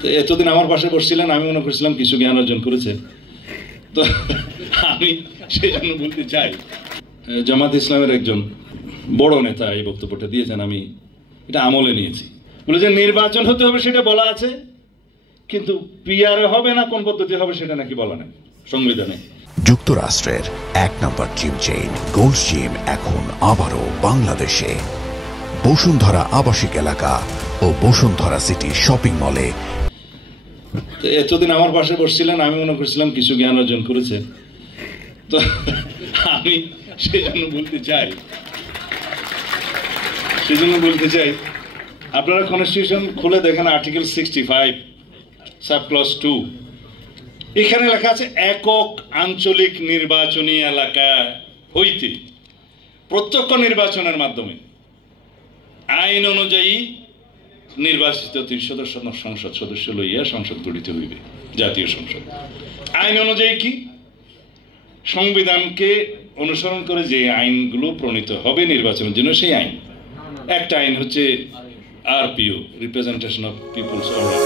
তো এতদিন আমার পাশে বসছিলেন, আমি মনে করছিলাম কিছু জ্ঞান অর্জন করেছে। তো আমি সেই জন্য বলতে চাই, জামাত ইসলামের একজন বড় নেতা এই বক্তব্যটা দিয়েছেন, আমি এটা আমলে নিয়েছি। বলে যে নির্বাচন হতে হবে সেটা বলা আছে, কিন্তু পিআরে হবে না কোন পদ্ধতি হবে সেটা নাকি বলা নেই সংবিধানে। যুক্তরাষ্ট্রের 1 নম্বর জিম চেইন গোল্ডস জিম এখন আবারও বাংলাদেশে। বসুন্ধরা আবাসিক এলাকা ও বসুন্ধরা সিটি শপিং মলে। তো এতদিন আমার পাশে বসছিলেন, আমি মনে করছিলাম কিছু জ্ঞান অর্জন করেছে। তো আমি সেই জন্য বলতে চাই আপনারা কনস্টিটিউশন খুলে দেখেন আর্টিকেল 65 সাব ক্লজ 2, এখানে লেখা আছে একক আঞ্চলিক নির্বাচনী এলাকা হইতে প্রত্যক্ষ নির্বাচনের মাধ্যমে আইন অনুযায়ী নির্বাচিত 30 সদস্য সংসদ সদস্য লইয়া সংসদ গঠিত হইবে, জাতীয় সংসদ। আইন অনুযায়ী কি? সংবিধানকে অনুসরণ করে যে আইনগুলো প্রণীত হবে নির্বাচনের জন্য সেই আইন। একটা আইন হচ্ছে RPO, representation of people's order.